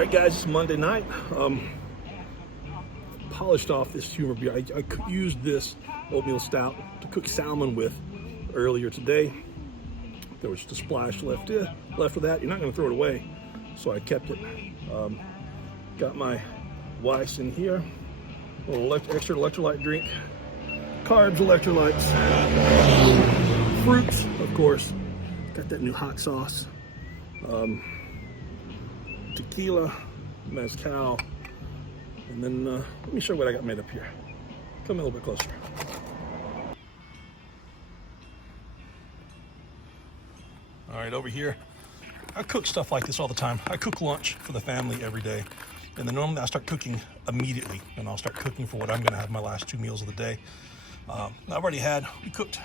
right, guys, it's Monday night. Polished off this humor beer. I used this oatmeal stout to cook salmon with earlier today. There was just a splash left of that. You're not going to throw it away, so I kept it. Got my Weiss in here. A little extra electrolyte drink. Carbs, electrolytes, fruits, of course. Got that new hot sauce. Tequila, mezcal, and then let me show you what I got made up here. Come a little bit closer. All right, over here, I cook stuff like this all the time. I cook lunch for the family every day, and then normally I start cooking immediately, and I'll start cooking for what I'm gonna have my last 2 meals of the day. We cooked,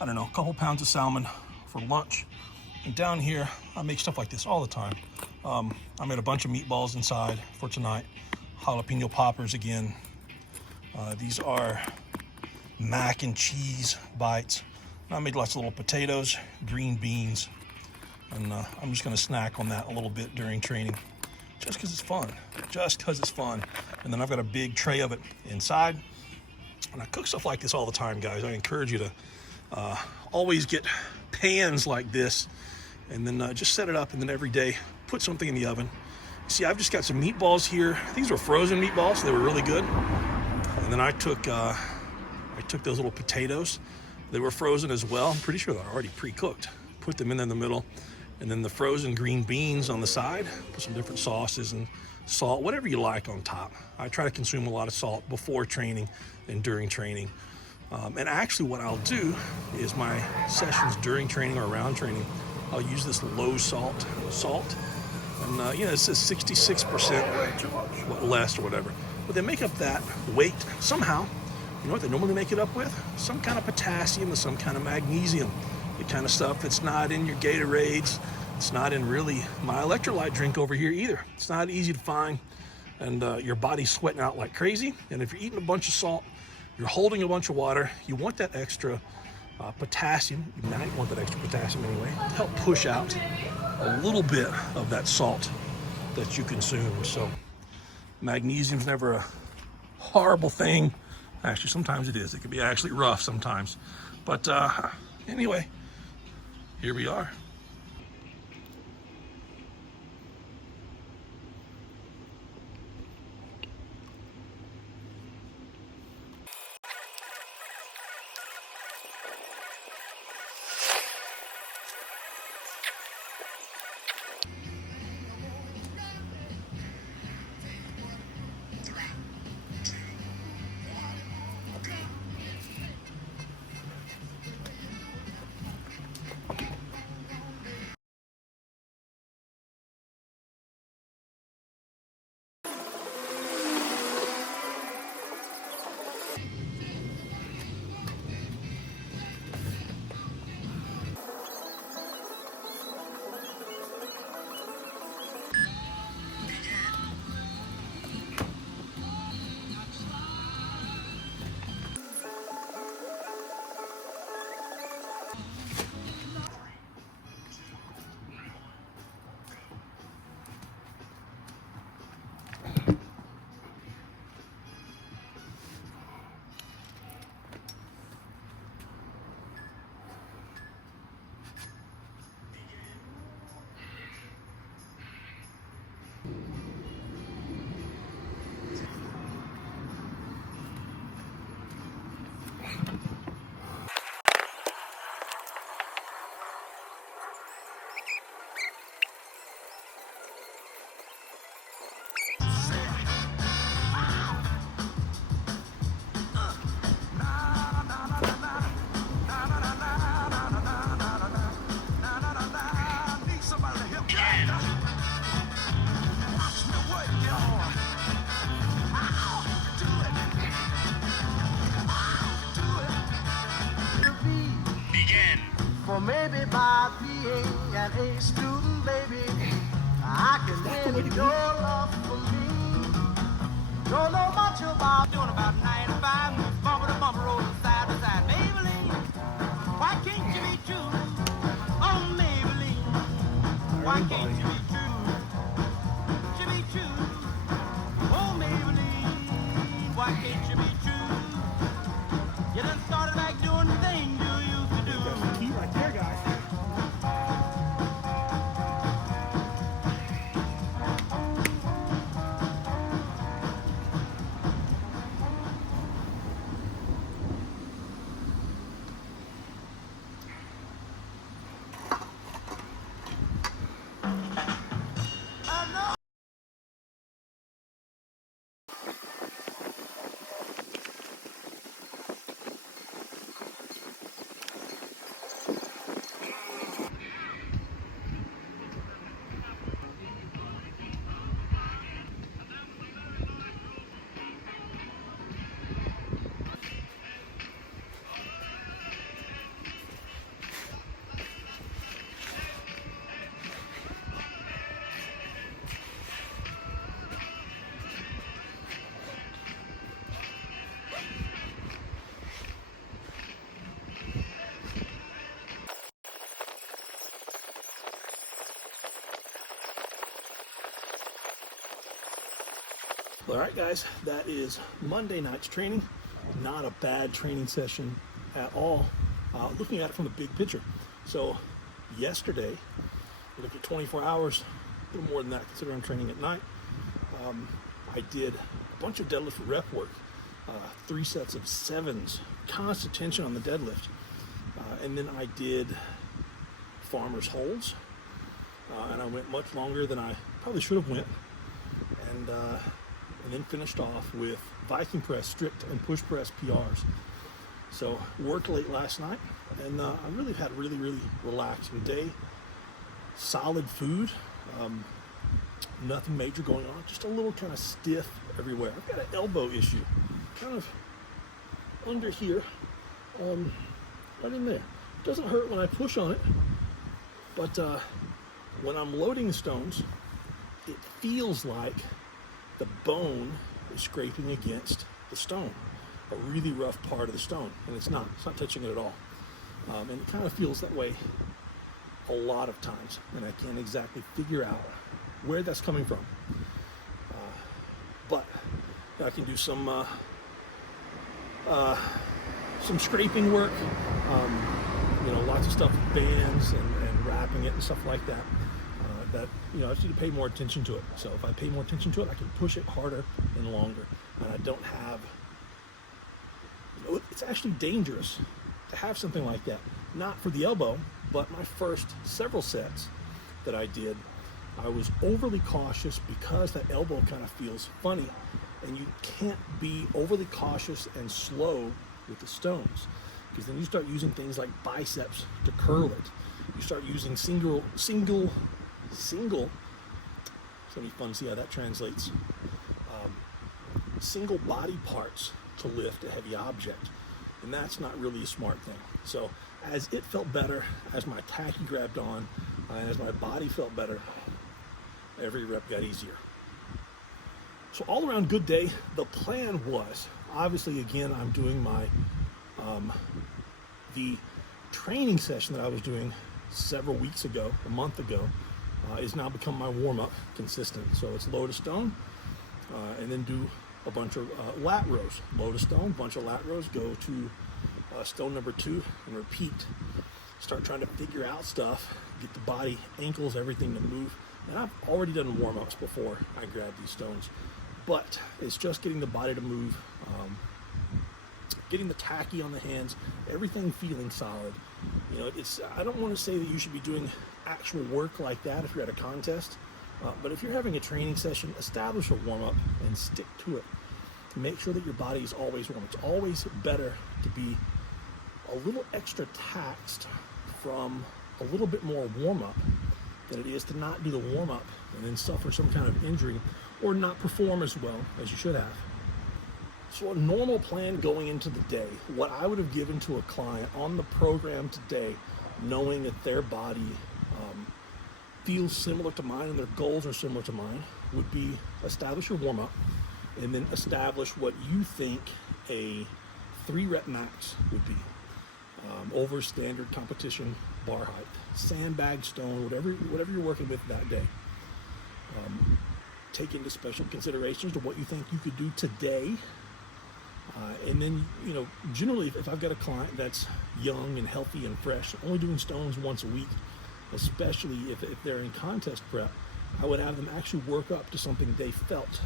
I don't know, a couple pounds of salmon for lunch. And down here, I make stuff like this all the time. I made a bunch of meatballs inside for tonight. Jalapeno poppers again. These are mac and cheese bites. I made lots of little potatoes, green beans, and I'm just gonna snack on that a little bit during training, just because it's fun. And then I've got a big tray of it inside. And I cook stuff like this all the time, guys. I encourage you to always get pans like this, and then just set it up, and then every day put something in the oven. See, I've just got some meatballs here. These were frozen meatballs, so they were really good. And then I took those little potatoes. They were frozen as well. I'm pretty sure they're already pre-cooked. Put them in there in the middle, and then the frozen green beans on the side. Put some different sauces and salt, whatever you like on top. I try to consume a lot of salt before training and during training. And actually what I'll do is my sessions during training or around training, I'll use this low salt. And it says 66% less or whatever. But they make up that weight somehow. You know what they normally make it up with? Some kind of potassium or some kind of magnesium. The kind of stuff that's not in your Gatorades. It's not in really my electrolyte drink over here either. It's not easy to find, and your body's sweating out like crazy. And if you're eating a bunch of salt, you're holding a bunch of water, you want that extra potassium. You might want that extra potassium anyway to help push out a little bit of that salt that you consume. So magnesium's never a horrible thing. Actually, sometimes it is. It can be actually rough sometimes. But anyway, here we are. Or maybe by being an A student, baby, I can win your love for me. Don't know much about doing about 95, bumper to bumper, rolling side to side. Maybelline, why can't you be true? Oh, Maybelline, why can't you be true? why can't you be true? You done started back doing the thing you used to do. That's the key right there, guys. I know. All right, guys, that is Monday night's training. Not a bad training session at all, looking at it from the big picture. So yesterday, we looked at 24 hours, a little more than that considering I'm training at night. I did a bunch of deadlift rep work, 3 sets of 7s, constant tension on the deadlift. And then I did farmer's holds, and I went much longer than I probably should have went. And then finished off with Viking press, strict and push press PRs. So worked late last night, and I really had a really relaxing day. Solid food, nothing major going on, just a little kind of stiff everywhere. I've got an elbow issue, kind of under here, right in there. Doesn't hurt when I push on it, but when I'm loading the stones, it feels like the bone is scraping against the stone, a really rough part of the stone, and it's not touching it at all. And it kind of feels that way a lot of times, and I can't exactly figure out where that's coming from. But I can do some scraping work, lots of stuff with bands and wrapping it and stuff like that. That I just need to pay more attention to it. So if I pay more attention to it, I can push it harder and longer. And I don't have, it's actually dangerous to have something like that. Not for the elbow, but my first several sets that I did, I was overly cautious because that elbow kind of feels funny. And you can't be overly cautious and slow with the stones, because then you start using things like biceps to curl it. You start using single, it's gonna be fun to see how that translates. Single body parts to lift a heavy object, and that's not really a smart thing. So as it felt better, as my tacky grabbed on, and as my body felt better, every rep got easier. So all around good day. The plan was, obviously, again, I'm doing my the training session that I was doing several weeks ago, a month ago, is now become my warm-up consistent. So it's load a stone, and then do a bunch of lat rows. Load a stone, bunch of lat rows, go to stone number 2 and repeat. Start trying to figure out stuff, get the body, ankles, everything to move. And I've already done warm-ups before I grab these stones, but it's just getting the body to move, getting the tacky on the hands, everything feeling solid. I don't want to say that you should be doing actual work like that if you're at a contest, but if you're having a training session, establish a warm-up and stick to it. Make sure that your body is always warm. It's always better to be a little extra taxed from a little bit more warm-up than it is to not do the warm-up and then suffer some kind of injury or not perform as well as you should have. So a normal plan going into the day, what I would have given to a client on the program today, knowing that their body feels similar to mine and their goals are similar to mine, would be establish your warm-up and then establish what you think a 3-rep max would be over standard competition bar height, sandbag, stone, whatever you're working with that day. Take into special considerations to what you think you could do today And then, you know, generally if I've got a client that's young and healthy and fresh, only doing stones once a week, especially if they're in contest prep, I would have them actually work up to something they felt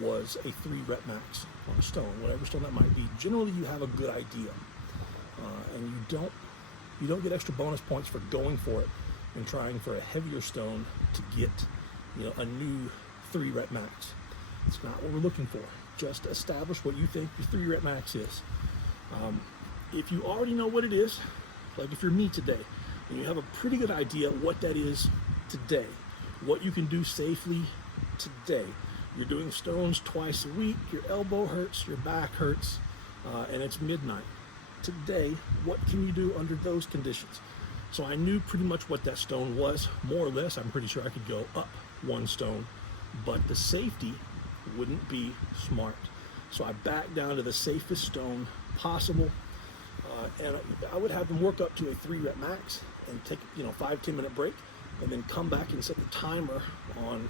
was a 3 rep max on a stone, whatever stone that might be. Generally, you have a good idea, and you don't get extra bonus points for going for it and trying for a heavier stone to get, you know, a new 3 rep max. It's not what we're looking for. Just establish what you think your 3 rep max is. If you already know what it is, like if you're me today, and you have a pretty good idea what that is today, what you can do safely today. You're doing stones twice a week, your elbow hurts, your back hurts, and it's midnight. Today, what can you do under those conditions? So I knew pretty much what that stone was, more or less. I'm pretty sure I could go up 1 stone, but the safety wouldn't be smart. So I backed down to the safest stone possible, and I would have them work up to a 3 rep max and take, you know, 5-10 minute break, and then come back and set the timer on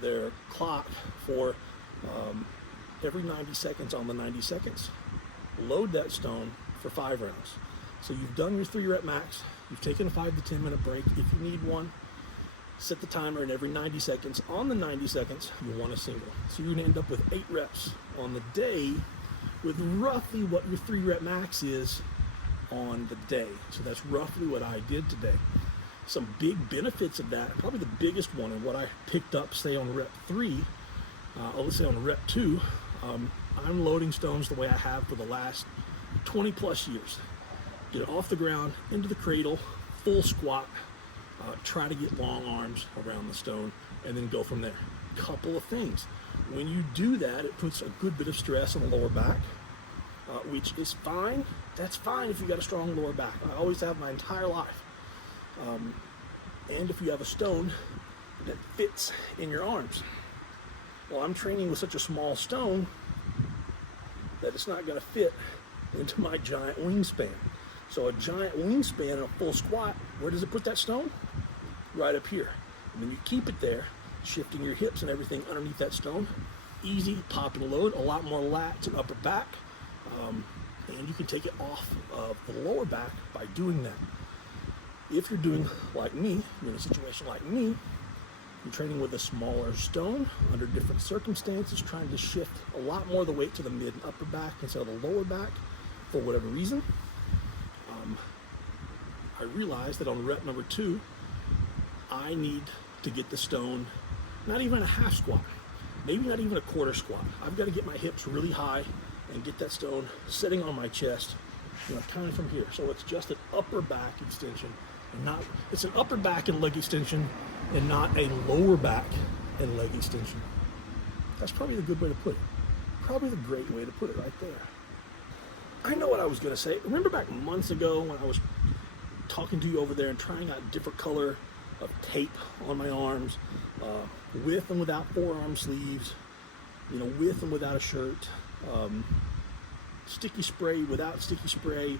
their clock for every 90 seconds on the 90 seconds. Load that stone for 5 rounds. So you've done your 3 rep max, you've taken a 5 to 10 minute break. If you need one, set the timer, and every 90 seconds, on the 90 seconds, you want a single. So you're gonna end up with 8 reps on the day with roughly what your 3 rep max is on the day. So that's roughly what I did today. Some big benefits of that, probably the biggest one, and what I picked up, say on rep 3, or let's say on rep 2, I'm loading stones the way I have for the last 20 plus years. Get it off the ground, into the cradle, full squat, try to get long arms around the stone, and then go from there. Couple of things. When you do that, it puts a good bit of stress on the lower back, which is fine. That's fine if you got a strong lower back. I always have my entire life. And if you have a stone that fits in your arms. Well, I'm training with such a small stone that it's not going to fit into my giant wingspan. So a giant wingspan and a full squat, where does it put that stone? Right up here. And then you keep it there, shifting your hips and everything underneath that stone. Easy, pop and load, a lot more lats and upper back. And you can take it off of the lower back by doing that. If you're doing like me, you're in a situation like me, I'm training with a smaller stone under different circumstances, trying to shift a lot more of the weight to the mid and upper back instead of the lower back for whatever reason. I realized that on rep number 2, I need to get the stone, not even a half squat, maybe not even a quarter squat. I've got to get my hips really high and get that stone sitting on my chest, you know, kind of from here. So it's just an upper back extension, and not, it's an upper back and leg extension and not a lower back and leg extension. That's probably the good way to put it. Probably the great way to put it right there. I know what I was gonna say. Remember back months ago when I was talking to you over there and trying out different color of tape on my arms, with and without forearm sleeves, you know, with and without a shirt, sticky spray, without sticky spray,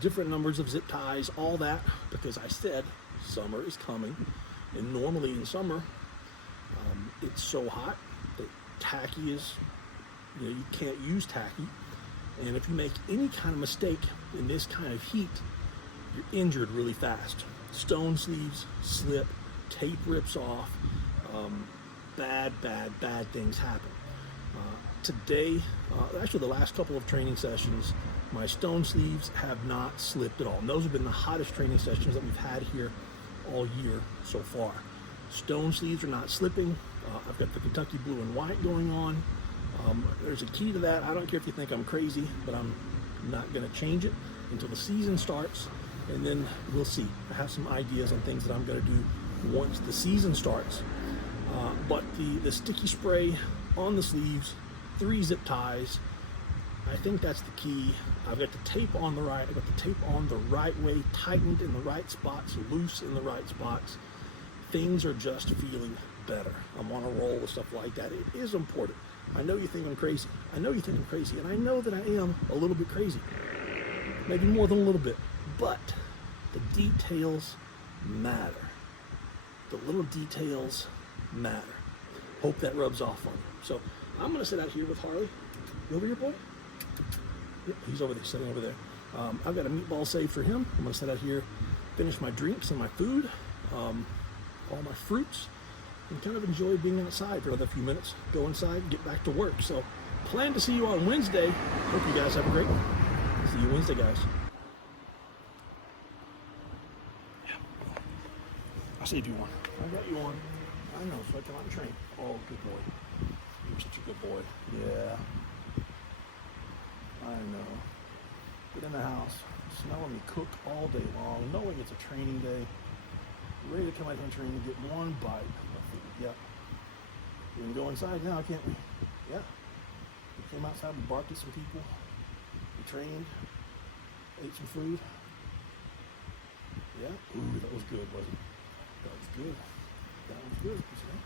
different numbers of zip ties, all that, because I said summer is coming, and normally in summer, it's so hot that tacky is, you know, you can't use tacky, and if you make any kind of mistake in this kind of heat, you're injured really fast. Stone sleeves slip, tape rips off, bad things happen. Today, actually the last couple of training sessions, my stone sleeves have not slipped at all. And those have been the hottest training sessions that we've had here all year so far. Stone sleeves are not slipping. I've got the Kentucky blue and white going on. There's a key to that. I don't care if you think I'm crazy, but I'm not going to change it until the season starts, and then we'll see. I have some ideas on things that I'm going to do once the season starts. But the sticky spray on the sleeves, 3 zip ties, I think that's the key. I've got the tape on the right, I've got the tape on the right way, tightened in the right spots, loose in the right spots. Things are just feeling better. I'm on a roll with stuff like that. It is important. I know you think I'm crazy. I know you think I'm crazy, and I know that I am a little bit crazy. Maybe more than a little bit. But the details matter. The little details matter. Hope that rubs off on you. So I'm going to sit out here with Harley. You over here, boy? Yep, he's over there, sitting over there. I've got a meatball saved for him. I'm gonna sit out here, finish my drinks and my food, all my fruits, and kind of enjoy being outside for another few minutes. Go inside, get back to work. So plan to see you on Wednesday. Hope you guys have a great one. See you Wednesday, guys. Yeah. I saved you one. I got you one. I know, so I come out and train. Oh, good boy. You're such a good boy. Yeah. I know. Get in the house, smelling me cook all day long, knowing it's a training day. Ready to come out here and train and get one bite of food. Yep. We can go inside now, can't we? Yeah. We came outside, we barked at some people. We trained, ate some food. Yeah. Ooh, that was good, wasn't it? That was good. That was good. You see?